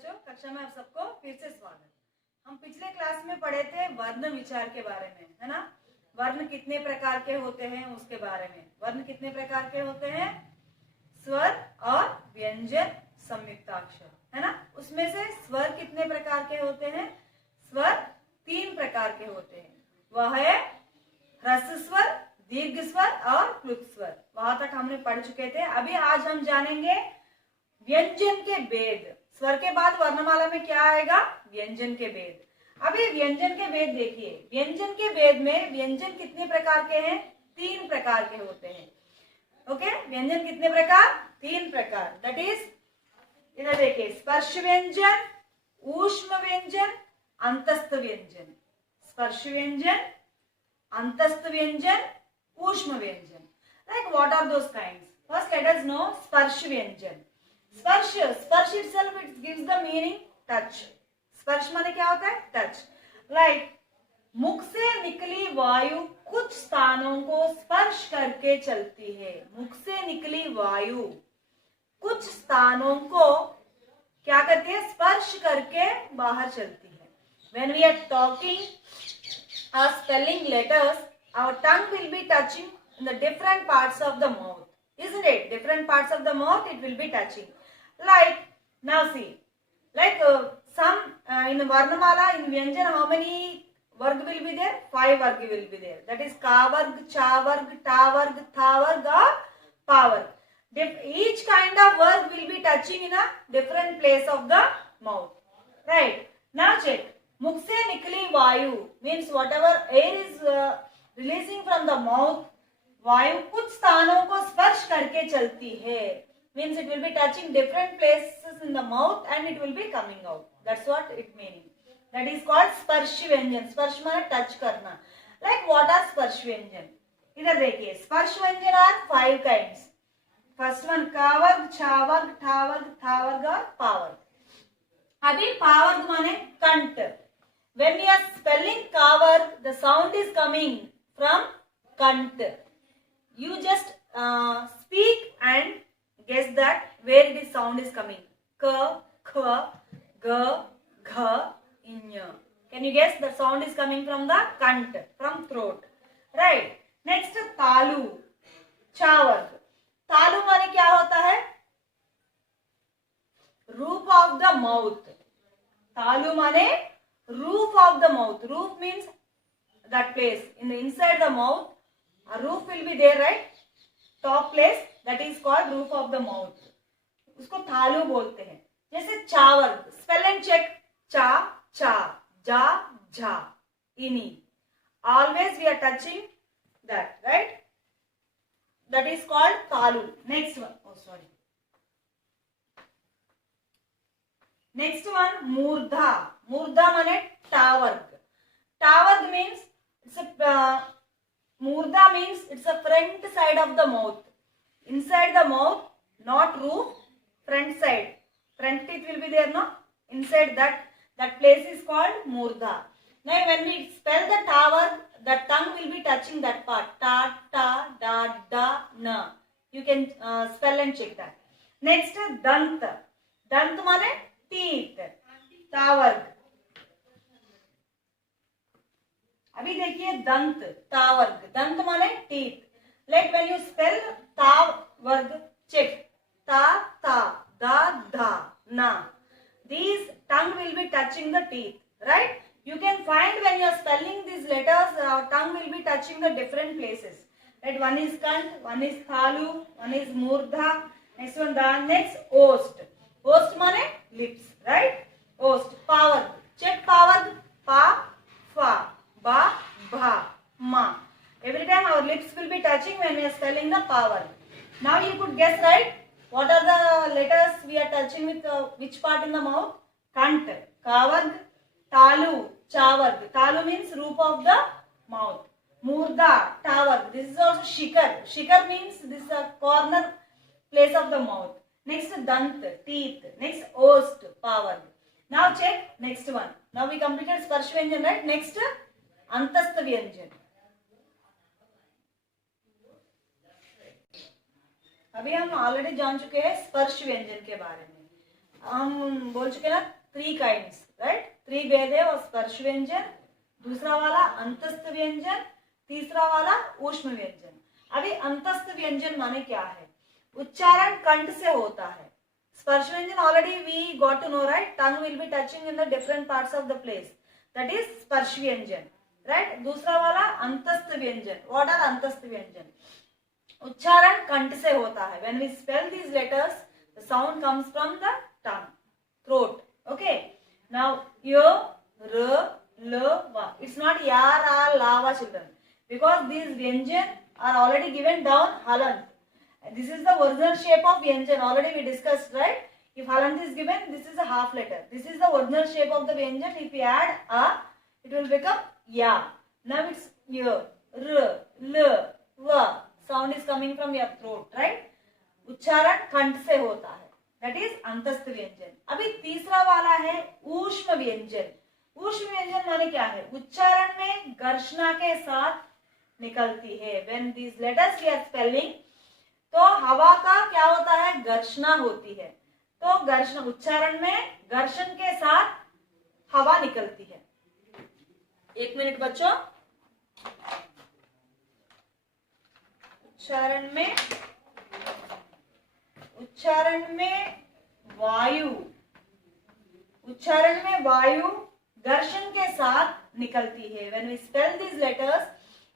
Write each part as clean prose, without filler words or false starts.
बच्चों, कक्षा में आप सबको फिर से स्वागत। हम पिछले क्लास में पढ़े थे वर्ण विचार के बारे में, है ना। वर्ण कितने प्रकार के होते हैं उसके बारे में। वर्ण कितने प्रकार के होते हैं? स्वर और व्यंजन संयुक्ताक्षर, है ना। उसमें से स्वर कितने प्रकार के होते हैं? स्वर 3 प्रकार के होते हैं। वह है ह्रस्व स्वर, दीर्घ स्वर और प्लुत स्वर। वहां तक हमने पढ़ चुके थे। अभी आज हम जानेंगे व्यंजन के भेद। स्वर के बाद वर्णमाला में क्या आएगा? व्यंजन के भेद। अभी व्यंजन के भेद देखिए। व्यंजन के भेद में व्यंजन कितने प्रकार के हैं? 3 प्रकार के होते हैं। ओके, व्यंजन कितने प्रकार? 3 प्रकार। दैट इज, इधर देखिए, स्पर्श व्यंजन, ऊष्म व्यंजन, अंतस्थ व्यंजन। स्पर्श व्यंजन, अंतस्थ व्यंजन, ऊष्म व्यंजन। Like what are those kinds? First let us know स्पर्श व्यंजन। स्पर्श, स्पर्श itself it gives the meaning touch। स्पर्श माने क्या होता है? टच। लाइक मुख से निकली वायु कुछ स्थानों को स्पर्श करके चलती है। मुख से निकली वायु कुछ स्थानों को क्या करती है? स्पर्श करके बाहर चलती है। When we are talking or spelling letters, our tongue will be touching in the different parts of the mouth, isn't it? Different parts of the mouth it will be touching. Like now see, like some in Varnamala, in Vyanjan, how many varg will be there? 5 varg will be there. That is ka varg, cha varg, ta varg, tha varg or pa varg. Each kind of varg will be touching in a different place of the mouth. Right? Now check. Mukh se nikli vayu means whatever air is releasing from the mouth, वायु कुछ स्थानों को स्पर्श करके चलती है। Means it will be touching different places in the mouth and it will be coming out. That's what it meaning. That is called स्पर्श व्यंजन। स्पर्श माने टच करना। Like what are स्पर्श व्यंजन? इधर देखिए, स्पर्श व्यंजन are 5 kinds. First one का वर्ग, छा वर्ग, ठा वर्ग, था वर्ग और पा वर्ग। अभी पा वर्ग माने कंठ। When we are spelling का वर्ग, the sound is coming from कंठ. You just speak and guess that where this sound is coming. K, kh, g, gh, ñ. Can you guess? The sound is coming from the kant, from throat. Right. Next, तालु, चा वर्ग। तालु माने क्या होता है? Roof of the mouth. तालु माने roof of the mouth. Roof means that place in the inside the mouth. A roof will be there, right? Top place, that is called roof of the mouth. उसको थालू बोलते हैं। जैसे चा वर्ग, spell and check. चा, चा, जा, झा, इनी। Always we are touching that, right? That is called थालू। Next one, oh sorry. Next one, मूर्धा। मूर्धा माने टा वर्ग। टा वर्ग means it's a Murda means it's a front side of the mouth. Inside the mouth, not roof, front side. Front teeth will be there, no? Inside that place is called Murda. Now when we spell the ta verb, the tongue will be touching that part. Ta, ta, da, da, na. You can spell and check that. Next, dant. Dant माने teeth. Ta वर्ग। अभी देखिए दंत, ता वर्ग। दंत माने teeth. Like when you spell ता वर्ग, चेक। ता, ता, दा, धा, ना। These tongue will be touching the teeth, right? You can find when you are spelling these letters, tongue will be touching the different places. Right? One is kant, one is thalu, one is murdha. Next one dan. Next ost. Ost माने lips, right? Ost. पा वर्ग, check पा वर्ग। पा, फा, ba, bha, ma. Every time our lips will be touching when we are spelling the pa वर्ग. Now you could guess, right? What are the letters we are touching with which part in the mouth? Kant, ka varg, talu, cha varg. Talu means roof of the mouth. Murda, ta varg. This is also shikar. Shikar means this is a corner place of the mouth. Next dant, teeth. Next ost, pa varg. Now check next one. Now we completed sparsh व्यंजन, right? Next अंतस्थ व्यंजन। अभी हम already जान चुके हैं स्पर्श व्यंजन के बारे में। हम बोल चुके ना 3 काइंड्स, राइट? 3 भेद है, और स्पर्श व्यंजन, दूसरा वाला अंतस्थ व्यंजन, तीसरा वाला ऊष्म व्यंजन। अभी अंतस्थ व्यंजन माने क्या है? उच्चारण कंठ से होता है। स्पर्श व्यंजन already we got to know, right? Tongue will be touching in the different parts of the place, that is स्पर्श व्यंजन, राइट? दूसरा वाला अंतस्थ व्यंजन। व्हाट आर अंतस्थ व्यंजन? उच्चारण कंठ से होता है। when we spell these letters, the sound comes from the tongue, throat. Okay, now y, r, l, va. It's not ya, ra, la, va, children, because these vyanjan are already given down halant. This is the original shape of vyanjan, already we discussed, right? If halant is given, this is a half letter. This is the original shape of the vyanjan. If we add a, it will become ya. Now it's y, r, l, va. Sound is coming from your throat, right? उच्चारण कंठ से होता है, that is अंतस्थ व्यंजन। अभी तीसरा वाला है ऊष्म व्यंजन। ऊष्म व्यंजन माने क्या है? उच्चारण में घर्षणा के साथ निकलती है। when these letters we are spelling, तो हवा का क्या होता है? घर्षणा होती है। तो घर्षण, उच्चारण में घर्षण के साथ हवा निकलती है। 1 मिनट बच्चों। उच्चारण में वायु घर्षण के साथ निकलती है। when we spell these letters,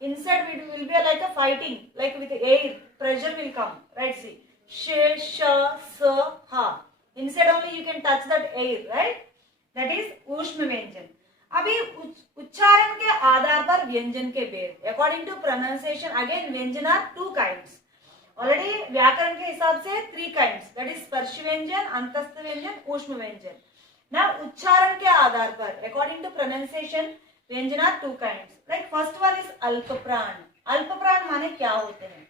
inside it will be like a fighting, like with air, pressure will come, right? See, sh, sh, s, ha. Inside only you can touch that air, right? That is ऊष्म व्यंजन। अभी उच्चारण के आधार पर व्यंजन के भेद। According to pronunciation, again व्यंजन आर 2 काइंड्स। ऑलरेडी व्याकरण के हिसाब से 3 काइंड्स, दैट इज स्पर्श व्यंजन, अंतस्थ व्यंजन, ऊष्म व्यंजन। ना उच्चारण के आधार पर, अकॉर्डिंग टू प्रोनाउंसिएशन, व्यंजन are 2 kinds. Like first one is अल्पप्राण। अल्पप्राण माने क्या होते हैं?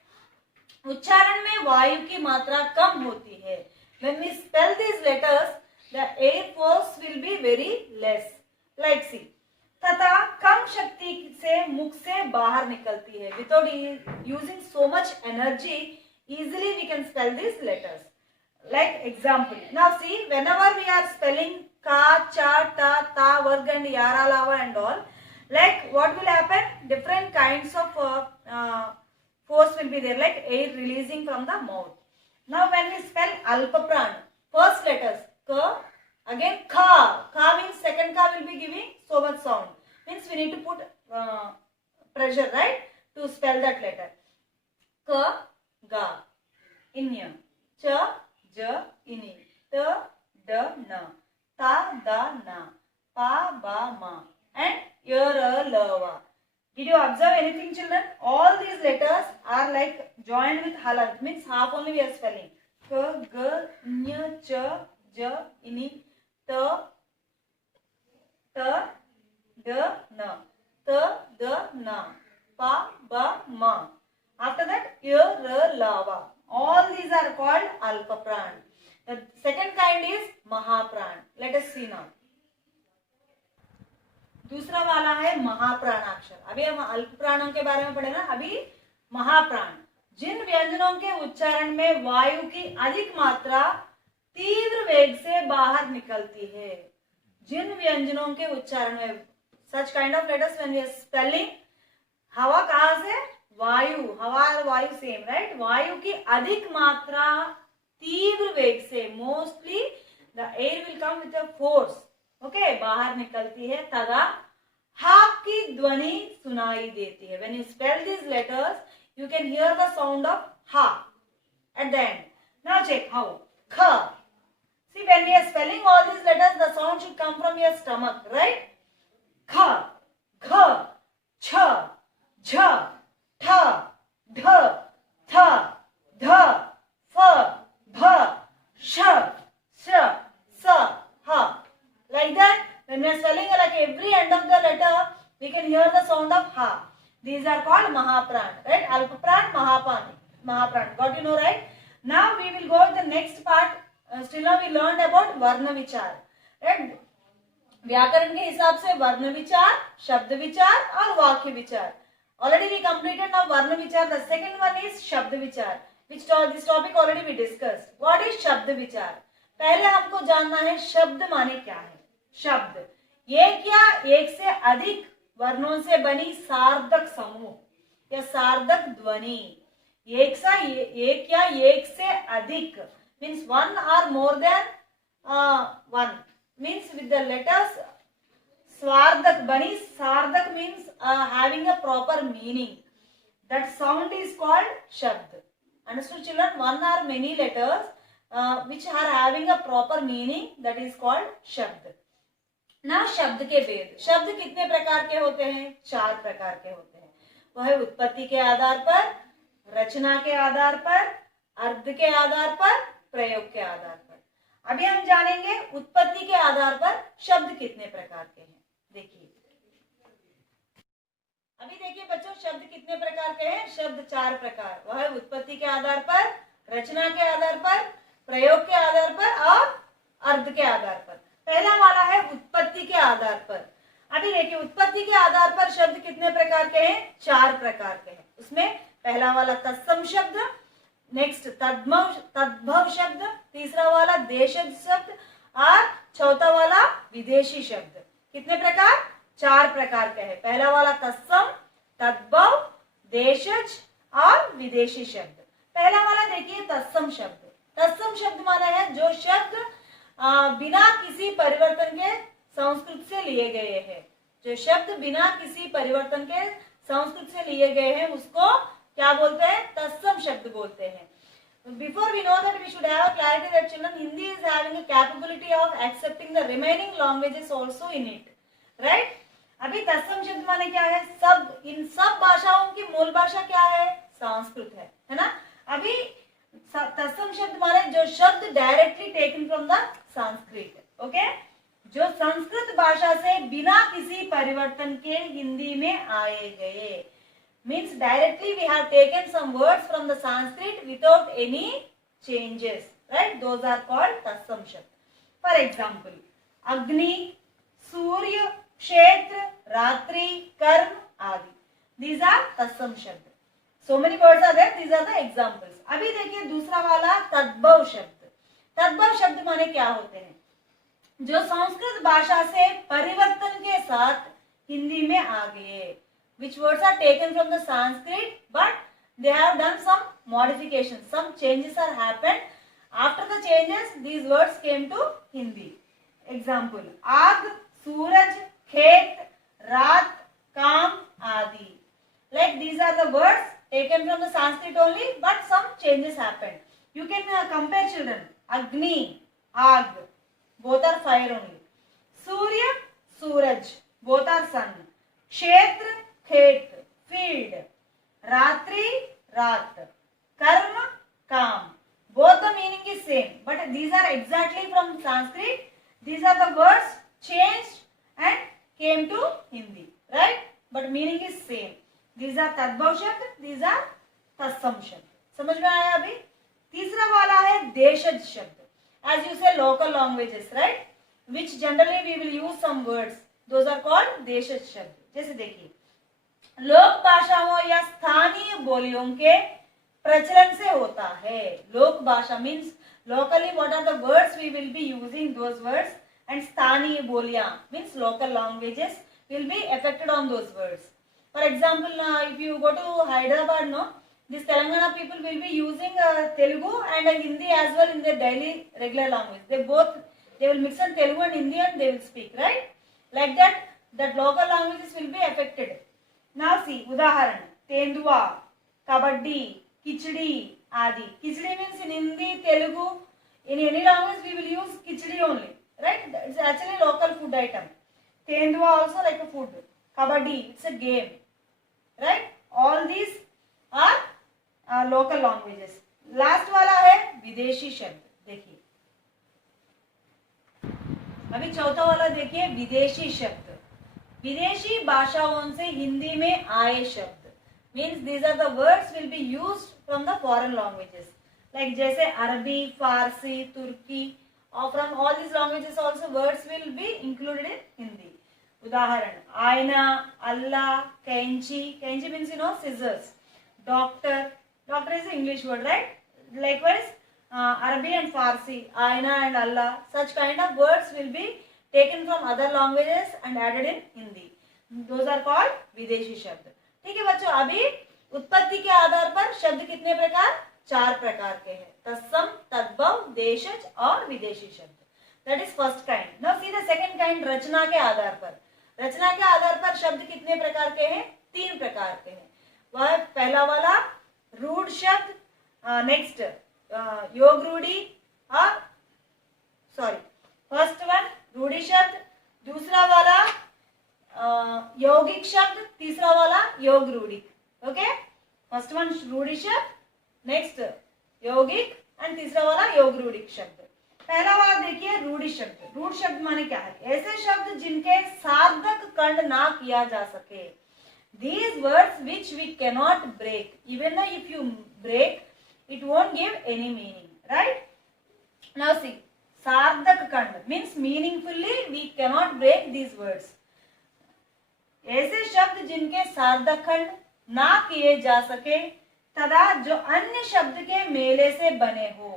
उच्चारण में वायु की मात्रा कम होती है। when we spell these letters, the air force will be very less, like see, तथा कम शक्ति से मुख से बाहर निकलती है। without using so much energy, easily we can spell these letters. Like example, now see, whenever we are spelling ka, cha, ta, ta, varg and yara, lava and all, like what will happen? Different kinds of force will be there, like air releasing from the mouth. Now when we spell alpapran, first letters ka, again kha. Kha means second ka will be giving so much sound. Means we need to put pressure, right, to spell that letter. Ka, ga, inya, cha, ja, ini, ta, da, na, ta, da, na, pa, ba, ma, and ya, ra, la, va. Did you observe anything, children? All these letters are like joined with halant, means half only we are spelling. Ka, ga, nya, cha, ja, ini, ta, da, na, ta, da, na, pa, ba, ma. After that, ya, ra, la, va. All these are called alpapran. The second kind is mahapran. Let us see now. दूसरा वाला है महाप्राणाक्षर। अभी हम अल्प प्राणों के बारे में पढ़े ना। अभी महाप्राण, जिन व्यंजनों के उच्चारण में वायु की अधिक मात्रा तीव्र वेग से बाहर निकलती है। जिन व्यंजनों के उच्चारण में, such kind of letters when we are spelling, हवा कहां से? वायु। हवा और वायु सेम, राइट? वायु की अधिक मात्रा तीव्र वेग से, mostly the air will come with a force, okay, बाहर निकलती है, तथा हा की ध्वनि सुनाई देती है। when you spell these letters, you can hear the sound of ha at the end. Now check how. Kha. See, when we are spelling all these letters, the sound should come from your stomach, right? Kha, gha, cha, jha, tha, dha, tha, dha, fa, bha, sha, sha, sa, ha. Like that, when we are spelling, like every end of the letter, we can hear the sound of ha. These are called mahapran, right? Alpapran, mahapran. Got you know, right? Now we will go to the next part. Still now we learned about varna vichar, right? व्याकरण के हिसाब से वर्ण विचार, शब्द विचार और वाक्य विचार. Already we completed now varna vichar. The second one is shabd vichar, which this topic already we discussed. What is shabd vichar? पहले हमको जानना है शब्द माने क्या है। शब्द एक या एक से अधिक वर्णों से बनी सार्थक समूह या सार्थक ध्वनि। एक या एक से अधिक मीन्स वन और more than one means with the letters स्वार्धक बनी। सार्थक means having a proper meaning. That sound is called shabd. Understood children? One or many letters which are having a proper meaning, that is called शब्द। ना शब्द के भेद। शब्द कितने प्रकार के होते हैं? 4 प्रकार के होते हैं। वह है उत्पत्ति के आधार पर, रचना के आधार पर, अर्थ के आधार पर, प्रयोग के आधार पर। अभी हम जानेंगे उत्पत्ति के आधार पर शब्द कितने प्रकार के हैं। देखिए अभी देखिए बच्चों, शब्द कितने प्रकार के हैं? शब्द 4 प्रकार। वह है उत्पत्ति के आधार पर, रचना के आधार पर, प्रयोग के आधार पर और अर्थ के आधार पर। पहला वाला है उत्पत्ति के आधार पर। अभी देखिए उत्पत्ति के आधार पर शब्द कितने प्रकार के हैं? 4 प्रकार के हैं। उसमें पहला वाला तत्सम शब्द, नेक्स्ट तद्भव शब्द, तीसरा वाला देशज शब्द और चौथा वाला विदेशी शब्द। कितने प्रकार? 4 प्रकार के हैं। पहला वाला तत्सम, तद्भव, देशज और विदेशी शब्द। पहला वाला देखिए तत्सम शब्द। तत्सम शब्द माना है जो शब्द बिना किसी परिवर्तन के संस्कृत से लिए गए हैं। जो शब्द बिना किसी परिवर्तन के संस्कृत से लिए गए हैं उसको क्या बोलते हैं? तत्सम शब्द बोलते हैं। Before we know that, we should have a clarity that children, Hindi is having a capability of accepting the remaining languages also in it, right? अभी तत्सम शब्द माने क्या है? सब, इन सब भाषाओं की मूल भाषा क्या है? संस्कृत है ना? अभी तत्सम शब्द माने जो शब्द directly taken from the Sanskrit, okay? जो संस्कृत भाषा से बिना किसी परिवर्तन के हिंदी में आए गए। Means directly we have taken some words from the Sanskrit without any changes, right? Those are called tassam shabd. For example, Agni, Surya, Kshetra, Ratri, Karm, Adi. These are tassam shabd. So many words are there. These are the examples. अभी देखिए दूसरा वाला तद्भव शब्द। तद्भव शब्द माने क्या होते हैं? जो संस्कृत भाषा से परिवर्तन के साथ हिंदी में आ गए। Which words are taken from the Sanskrit, but they have done some modifications. Some changes are happened. After the changes, these words came to Hindi. Example: आग, सूरज, खेत, रात, काम, आदि. Like these are the words taken from the Sanskrit only, but some changes happened. You can compare children. Agni, आग, both are fire only. Surya, Suraj, both are sun. क्षेत्र, खेत, field, रात्रि, रात, कर्म, काम. Both the meaning is same, but these are exactly from Sanskrit. These are the words changed and came to Hindi, right? But meaning is same. These are तद्भव शब्द, these are तत्सम शब्द. समझ में आया अभी? तीसरा वाला है देशज शब्द. As you say local languages, right? Which generally we will use some words. Those are called देशज शब्द. जैसे देखिए लोक भाषाओं या स्थानीय बोलियों के प्रचलन से होता है। लोक भाषा means locally what are the words we will be using those words, and स्थानीय बोलियां means local languages will be affected on those words. For example, if you go to Hyderabad, no, this Telangana people will be using Telugu and Hindi as well in their daily regular language. They will mix in Telugu and Hindi and they will speak, right? Like that local languages will be affected. Now see, उदाहरण तेंदुआ, कबड्डी, खिचड़ी आदि. खिचड़ी means in Hindi, Telugu, in any language we will use khichdi only, right? It's actually local food item. तेंदुआ also like a food. Kabaddi, it's a game, right? All these are local languages. Last वाला है विदेशी शब्द. देखिए अभी चौथा वाला देखिए विदेशी शब्द. विदेशी भाषाओं से हिंदी में आए शब्द means these are the words will be used from the foreign languages, like जैसे अरबी, फारसी, तुर्की, or from all these languages also words will be included in Hindi. उदाहरण आईना, अल्लाह, कैंची. कैंची means you know scissors. Doctor is an English word, right? Likewise Arabic and Farsi, Aina and Allah, such kind of words will be taken from other languages and added in Hindi. Those are called विदेशी शब्द. ठीक है बच्चों, अभी उत्पत्ति के आधार पर शब्द कितने प्रकार? 4 प्रकार के हैं. तत्सम, तद्भव, देशज और विदेशी शब्द. That is first kind. Now see the second kind, रचना के आधार पर. रचना के आधार पर शब्द कितने प्रकार के हैं? 3 प्रकार के हैं. वह पहला वाला रूढ़ शब्द, नेक्स्ट योग रूढ़ी, और सॉरी फर्स्ट वन रूढ़ी शब्द, दूसरा वाला यौगिक शब्द, तीसरा वाला योग रूढ़ी. ओके, फर्स्ट वन रूढ़ी शब्द, नेक्स्ट यौगिक एंड तीसरा वाला योग रूढ़ी शब्द. पहला वाला देखिए रूढ़ी शब्द. रूढ़ शब्द माने क्या है? ऐसे शब्द जिनके सार्थक कंड ना किया जा सके. These words which we cannot break, even though if you break, it won't give any meaning, right? Now see, सार्थक कंड means meaningfully we cannot break these words. ऐसे शब्द जिनके सार्थक खंड ना किए जा सके तथा जो अन्य शब्द के मेले से बने हो.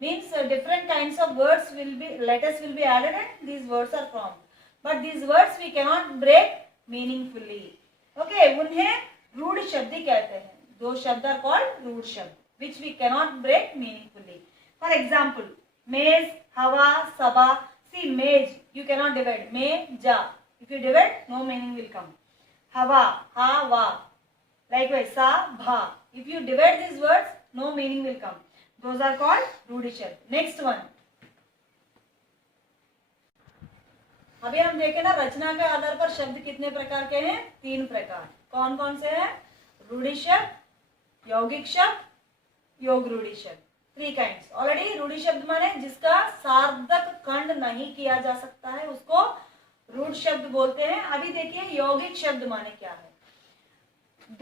Means different kinds of words will be, letters will be added and these words are formed. But these words we cannot break meaningfully. Okay, उन्हें रूढ़ शब्द कहते हैं. 2 शब्द are called रूढ़ शब्द which we cannot break meaningfully. For example, मेज, हवा, सबा. See, मेज you cannot divide. में, जा. If you divide, no meaning will come. हवा, हा, वा. Likewise, सा, भा. If you divide these words, no meaning will come. Those are called रूढ़ शब्द. Next one. अभी हम देखें ना, रचना के आधार पर शब्द कितने प्रकार के हैं? 3 प्रकार. कौन कौन से हैं? रूढ़ी शब्द, यौगिक शब्द, योग रूढ़ी शब्द. 3 kinds. ऑलरेडी रूढ़ी शब्द माने जिसका सार्थक खंड नहीं किया जा सकता है उसको रूढ़ शब्द बोलते हैं. अभी देखिए यौगिक शब्द माने क्या है?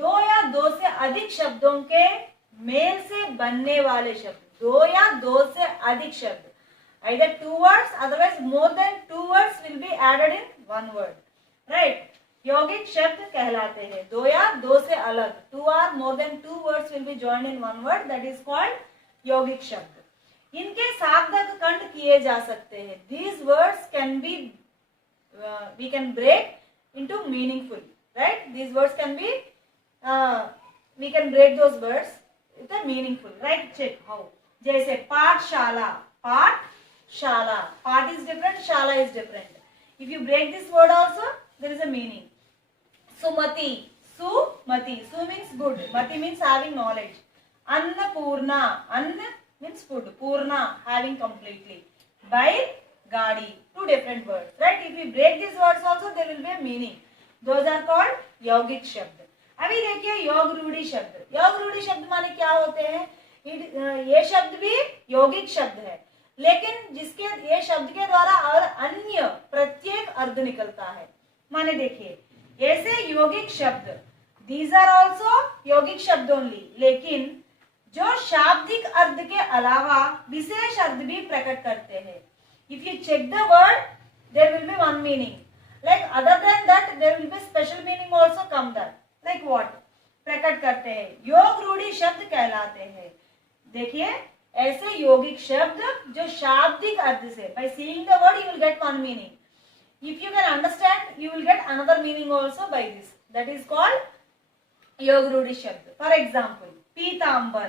2 या 2 से अधिक शब्दों के मेल से बनने वाले शब्द. 2 या 2 से अधिक शब्द, either 2 words, otherwise more than 2 words will be added in 1 word, right? यौगिक शब्द कहलाते हैं. 2 या 2 से अलग, 2 or more than 2 words will be joined in 1 word, that is called यौगिक शब्द. इनके सार्थक खंड किए जा सकते हैं. These words can be we can break into meaningful, right? These words can be we can break those words into meaningful, right? Check how. जैसे पाठशाला, पाठशाला. Part is different, shala is different. If you break this word also, there is a meaning. Sumati, sumati. Su means good, mati means having knowledge. Annapurna, anna means food, purna having completely. Bail, gadi, 2 different words, right? If we break these words also, there will be a meaning. Those are called यौगिक शब्द. अभी देखिए योग रूढ़ी शब्द. योग रूढ़ी शब्द माने क्या होते हैं? ये शब्द भी यौगिक शब्द है, लेकिन जिसके ये शब्द के द्वारा और अन्य प्रत्येक अर्थ निकलता है. माने देखिए ऐसे यौगिक शब्द, these are also यौगिक शब्द only, लेकिन जो शाब्दिक अर्थ के अलावा विशेष अर्थ भी प्रकट करते हैं. If you check the word, there will be one meaning. Like other than that, there will be special meaning also come there. Like what? प्रकट करते हैं. योग रूढ़ी शब्द कहलाते हैं. देखिए ऐसे यौगिक शब्द जो शाब्दिक अर्थ से, by seeing the word you will get one meaning. If you can understand, you will get another meaning also by this. That is called योग रूढ़ी शब्द. For example, पीतांबर.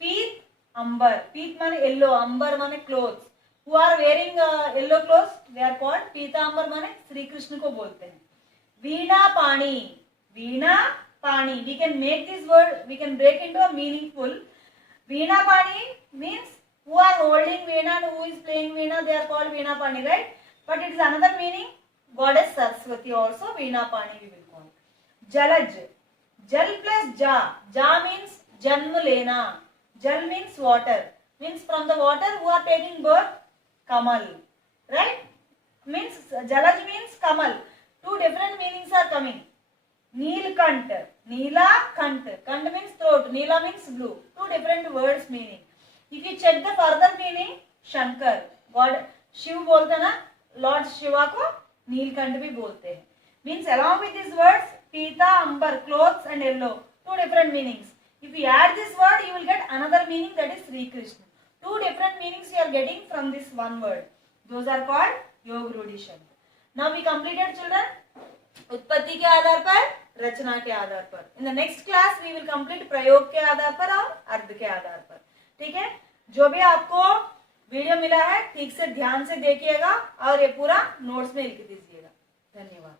पीत, अंबर. पीत माने येलो, अंबर माने clothes. Who are wearing yellow clothes, they are called पीतांबर. माने श्री कृष्ण को बोलते हैं. वीणा पाणी. वीणा पाणी. We can make this word, we can break into a meaningful. Veena Pani means who are holding Veena and who is playing Veena, they are called Veena Pani, right? But it is another meaning. Goddess Saraswati also Veena Pani we will call. Jalaj. Jal plus ja. Ja means janm lena. Jal means water. Means from the water who are taking birth. Kamal. Right? Means Jalaj means Kamal. 2 different meanings are coming. Neelkant. Neela Kant. Kant means throat. Neela means blue. 2 different words meaning. If you check the further meaning, Shankar. God, Shiv बोलते ना, Lord Shiva को नीलकंठ भी बोलते हैं. Means along with these words, पीता, अंबर, clothes and yellow. 2 different meanings. If you add this word, you will get another meaning, that is Sri Krishna. 2 different meanings you are getting from this one word. Those are called योग रूढ़ि शब्द. Now we completed children. उत्पत्ति के आधार पर, रचना के आधार पर. In the next class we will complete प्रयोग के आधार पर और अर्थ के आधार पर. ठीक है. जो भी आपको वीडियो मिला है ठीक से ध्यान से देखिएगा और ये पूरा नोट्स में लिख दीजिएगा. धन्यवाद.